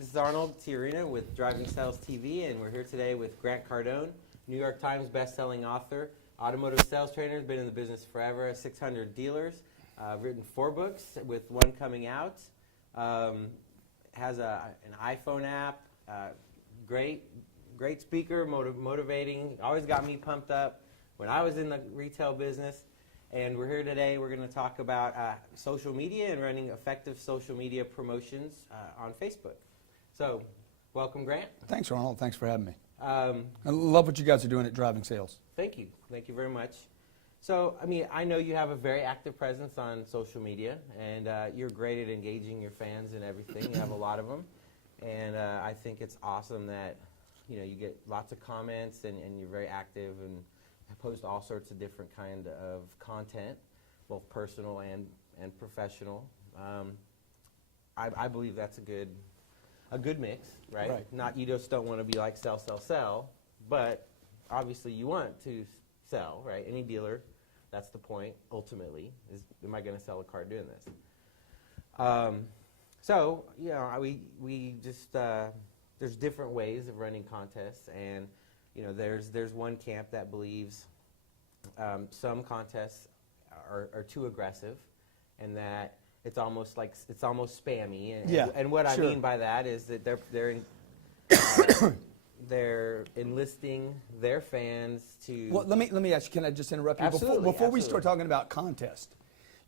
This is Arnold Tiarina with Driving Sales TV, and we're here today with Grant Cardone, New York Times best-selling author, automotive sales trainer, has been in the business forever, has 600 dealers, written 4 books with one coming out, has an iPhone app, great speaker, motivating, always got me pumped up when I was in the retail business. And we're here today, we're going to talk about social media and running effective social media promotions on Facebook. So, welcome, Grant. Thanks, Arnold. Thanks for having me. I love what you guys are doing at Driving Sales. Thank you. Thank you very much. So, I know you have a very active presence on social media, and you're great at engaging your fans and everything. You have a lot of them. And I think it's awesome that, you get lots of comments and you're very active and post all sorts of different kind of content, both personal and professional. I believe that's a good mix, right? Not you just don't want to be like sell, but obviously you want to sell, right? Any dealer, that's the point. Ultimately, is am I going to sell a car doing this? So we just there's different ways of running contests, and there's one camp that believes some contests are too aggressive, and that it's almost spammy. And what I mean by that is that they're enlisting their fans to. Well, let me ask you. Can I just interrupt you? Absolutely. Before we start talking about contest,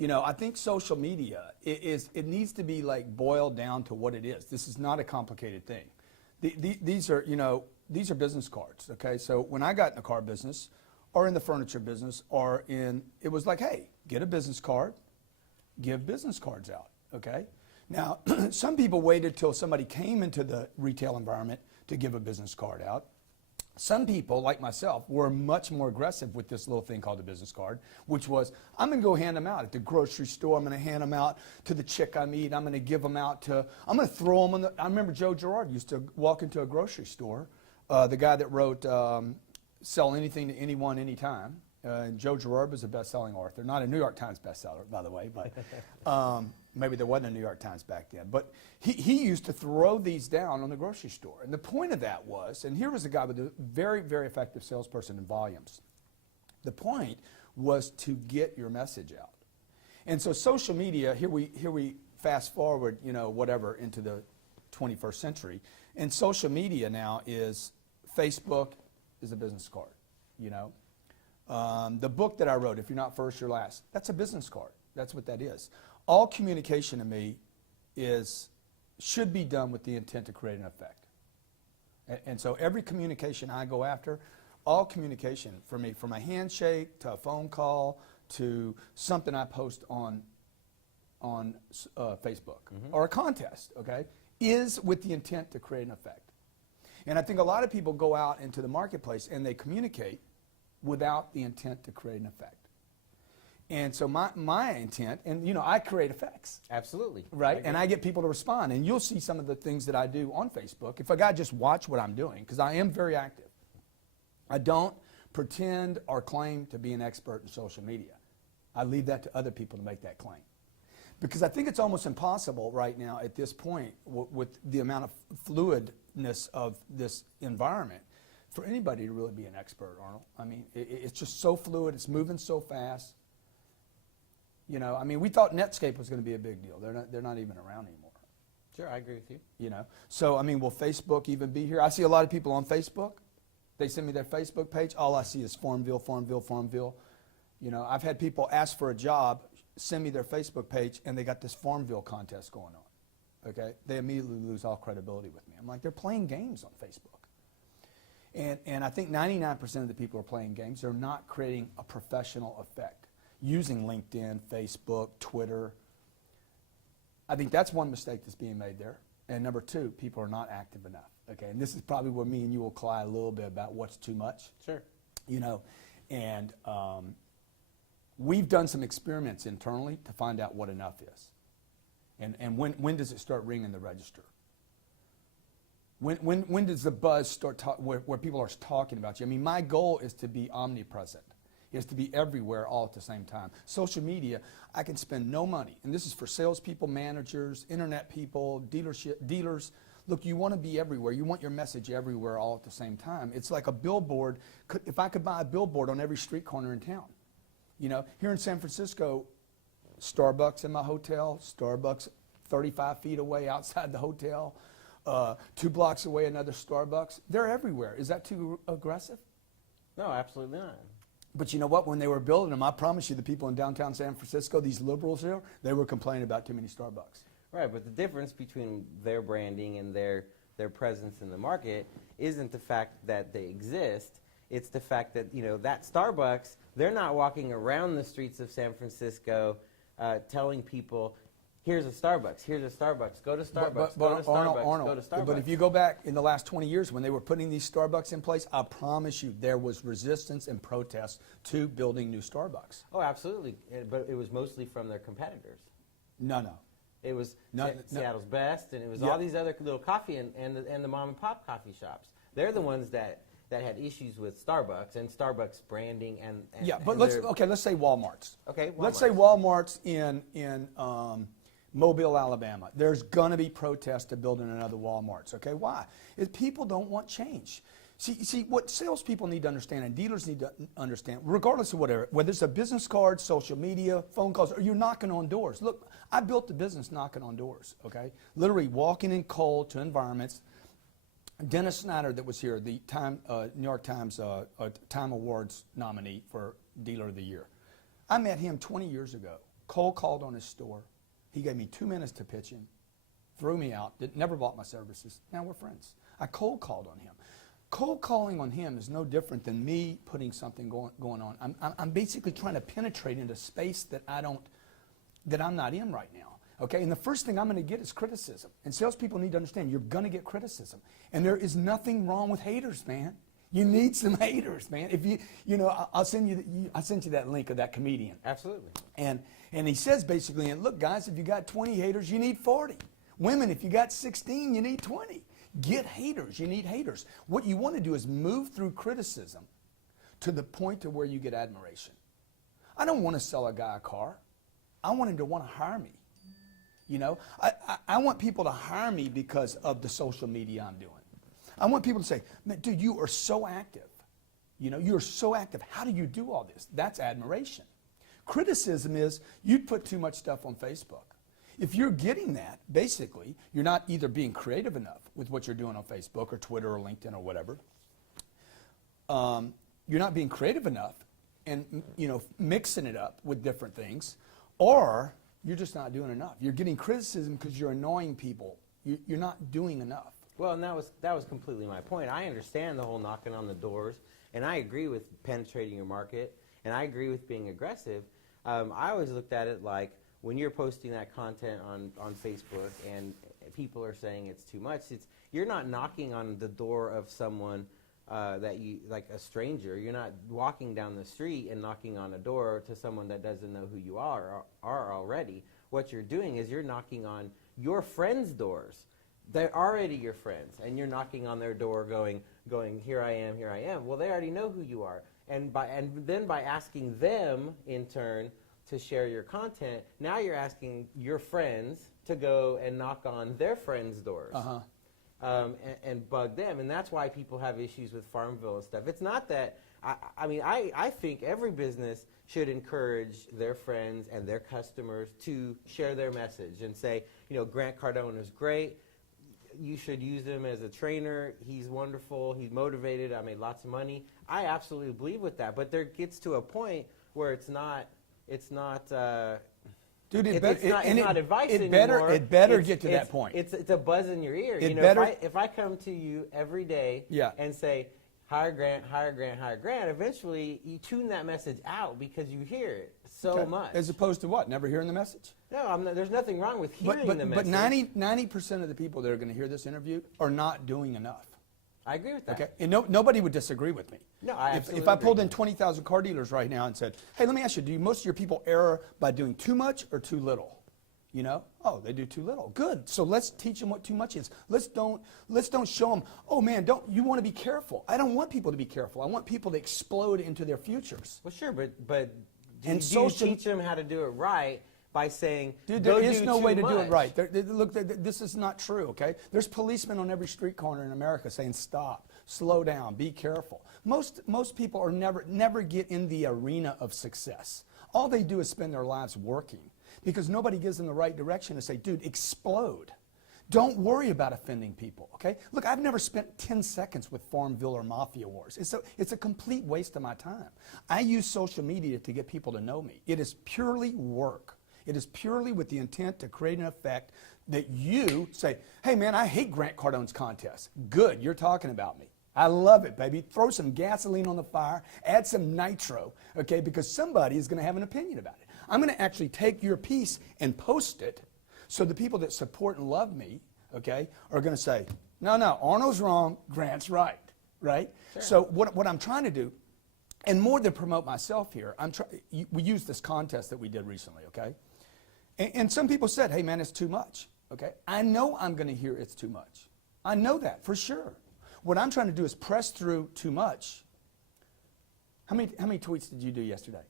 I think social media it needs to be boiled down to what it is. This is not a complicated thing. These are business cards, okay? So when I got in the car business, or in the furniture business, it was like, hey, get a business card, give business cards out, okay? Now, some people waited till somebody came into the retail environment to give a business card out. Some people, like myself, were much more aggressive with this little thing called a business card, which was, I'm going to go hand them out at the grocery store. I'm going to hand them out to the chick I meet. I'm going to give them out I'm going to throw them on I remember Joe Girard used to walk into a grocery store, the guy that wrote Sell Anything to Anyone, Anytime. Joe Girard was a best-selling author. Not a New York Times bestseller, by the way, but maybe there wasn't a New York Times back then. But he used to throw these down on the grocery store. And the point of that was, and here was a guy with a very, very effective salesperson in volumes. The point was to get your message out. And so social media, here we fast forward, whatever, into the 21st century. And social media now is Facebook is a business card, The book that I wrote, If You're Not First, You're Last, that's a business card. That's what that is. All communication to me should be done with the intent to create an effect. And so every communication I go after, all communication for me, from a handshake to a phone call to something I post on Facebook or a contest, okay, is with the intent to create an effect. And I think a lot of people go out into the marketplace and they communicate without the intent to create an effect. And so my intent, and I create effects. Absolutely. Right? And I get people to respond. And you'll see some of the things that I do on Facebook. If a guy just watch what I'm doing, because I am very active. I don't pretend or claim to be an expert in social media. I leave that to other people to make that claim. Because I think it's almost impossible right now at this point with the amount of fluidness of this environment for anybody to really be an expert, Arnold. I mean, it's just so fluid. It's moving so fast. We thought Netscape was going to be a big deal. They're not even around anymore. Sure, I agree with you. So, will Facebook even be here? I see a lot of people on Facebook. They send me their Facebook page. All I see is Farmville, Farmville, Farmville. I've had people ask for a job, send me their Facebook page, and they got this Farmville contest going on. Okay? They immediately lose all credibility with me. I'm like, they're playing games on Facebook. And I think 99% of the people who are playing games. They're not creating a professional effect using LinkedIn, Facebook, Twitter. I think that's one mistake that's being made there. And number 2, people are not active enough. Okay, and this is probably where me and you will collide a little bit about what's too much. Sure. And we've done some experiments internally to find out what enough is. And when does it start ringing the register? When does the buzz start where people are talking about you? My goal is to be omnipresent. is to be everywhere all at the same time. Social media, I can spend no money, and this is for salespeople, managers, internet people, dealers. Look, you want to be everywhere. You want your message everywhere all at the same time. It's like a billboard. If I could buy a billboard on every street corner in town. You know, here in San Francisco, Starbucks in my hotel, Starbucks 35 feet away outside the hotel, 2 blocks away another Starbucks. They're everywhere. Is that too aggressive? No, absolutely not. But you know what? When they were building them, I promise you the people in downtown San Francisco, these liberals here, they were complaining about too many Starbucks. Right, but the difference between their branding and their presence in the market isn't the fact that they exist. It's the fact that, you know, that Starbucks, they're not walking around the streets of San Francisco telling people, here's a Starbucks, here's a Starbucks, go to Starbucks, go to Starbucks, Arnold, go to Starbucks. but if you go back in the last 20 years when they were putting these Starbucks in place, I promise you there was resistance and protest to building new Starbucks. Oh, absolutely, but it was mostly from their competitors. No. It was No. Seattle's Best, and it was Yeah. all these other little coffee and the mom and pop coffee shops. They're the ones that had issues with Starbucks and Starbucks branding and Yeah, but and let's say Walmart's. Okay, Let's say Walmart's in Mobile, Alabama. There's going to be protests to building another Walmart's. Okay, why? Is people don't want change. See, what salespeople need to understand and dealers need to understand, regardless of whatever, whether it's a business card, social media, phone calls, or you're knocking on doors. Look, I built the business knocking on doors, okay? Literally walking in cold to environments. Dennis Snyder that was here, the New York Times Time Awards nominee for Dealer of the Year. I met him 20 years ago, cold called on his store. He gave me 2 minutes to pitch him, threw me out, never bought my services. Now we're friends. I cold called on him. Cold calling on him is no different than me putting something going on. I'm basically trying to penetrate into space that I'm not in right now. Okay, and the first thing I'm going to get is criticism. And salespeople need to understand you're going to get criticism. And there is nothing wrong with haters, man. You need some haters, man. If I sent you that link of that comedian. Absolutely. And he says basically, and look, guys, if you got 20 haters, you need 40. Women, if you got 16, you need 20. Get haters. You need haters. What you want to do is move through criticism to the point to where you get admiration. I don't want to sell a guy a car. I want him to want to hire me. You know, I want people to hire me because of the social media I'm doing. I want people to say, man, dude, you are so active. You know, you're so active. How do you do all this? That's admiration. Criticism is you put too much stuff on Facebook. If you're getting that, basically, you're not either being creative enough with what you're doing on Facebook or Twitter or LinkedIn or whatever. You're not being creative enough and, you know, mixing it up with different things, or you're just not doing enough. You're getting criticism because you're annoying people. You're not doing enough. Well, and that was completely my point. I understand the whole knocking on the doors, and I agree with penetrating your market, and I agree with being aggressive. I always looked at it like when you're posting that content on Facebook and people are saying it's too much, you're not knocking on the door of someone that you, like a stranger. You're not walking down the street and knocking on a door to someone that doesn't know who you are already. What you're doing is you're knocking on your friends' doors. They're already your friends, and you're knocking on their door going, here I am, here I am. Well, they already know who you are. And then by asking them, in turn, to share your content, now you're asking your friends to go and knock on their friends' doors. And bug them, and that's why people have issues with Farmville and stuff. It's not that, I think every business should encourage their friends and their customers to share their message and say, you know, Grant Cardone is great. You should use him as a trainer. He's wonderful. He's motivated. I made lots of money. I absolutely believe with that. But there gets to a point where it's not Dude, it's not advice anymore. It better get to that point. It's a buzz in your ear. If I come to you every day and say, hire Grant, hire Grant, hire Grant, eventually you tune that message out because you hear it so much. As opposed to what? Never hearing the message? No, there's nothing wrong with hearing the message. But 90% of the people that are going to hear this interview are not doing enough. I agree with that. Okay, and nobody would disagree with me. No, I absolutely If I pulled agree. in 20,000 car dealers right now and said, hey, let me ask you, do most of your people err by doing too much or too little? You know, oh, they do too little. Good. So let's teach them what too much is. Let's don't show them, oh man, you want to be careful. I don't want people to be careful. I want people to explode into their futures. Well, sure, but do And you teach them how to do it right by saying, Dude, "Go there is do no too way to do it much." right. Look, this is not true, okay? There's policemen on every street corner in America saying, stop, slow down, be careful. Most people are never get in the arena of success. All they do is spend their lives working because nobody gives them the right direction to say, dude, explode. Don't worry about offending people, okay? Look, I've never spent 10 seconds with Farmville or Mafia Wars. It's a complete waste of my time. I use social media to get people to know me. It is purely work. It is purely with the intent to create an effect that you say, hey man, I hate Grant Cardone's contest. Good, you're talking about me. I love it, baby. Throw some gasoline on the fire, add some nitro, okay, because somebody is going to have an opinion about it. I'm going to actually take your piece and post it so the people that support and love me, okay, are going to say, no, Arnold's wrong, Grant's right, right? Sure. So what I'm trying to do, and more than promote myself here, we used this contest that we did recently, okay? And some people said, hey man, it's too much, okay? I know I'm going to hear it's too much. I know that for sure. What I'm trying to do is press through too much. How many tweets did you do yesterday?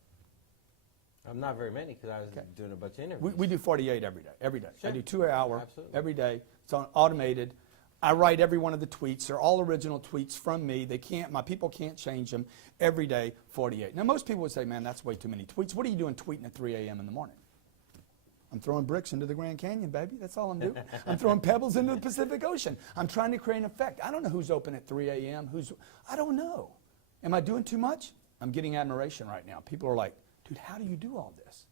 Not very many because I was doing a bunch of interviews. We do 48 every day. Sure. I do 2 hours Absolutely. every day. It's automated. I write every one of the tweets. They're all original tweets from me. My people can't change them. Every day, 48. Now, most people would say, man, that's way too many tweets. What are you doing tweeting at 3 a.m. in the morning? I'm throwing bricks into the Grand Canyon, baby. That's all I'm doing. I'm throwing pebbles into the Pacific Ocean. I'm trying to create an effect. I don't know who's open at 3 a.m. I don't know. Am I doing too much? I'm getting admiration right now. People are like, dude, how do you do all this?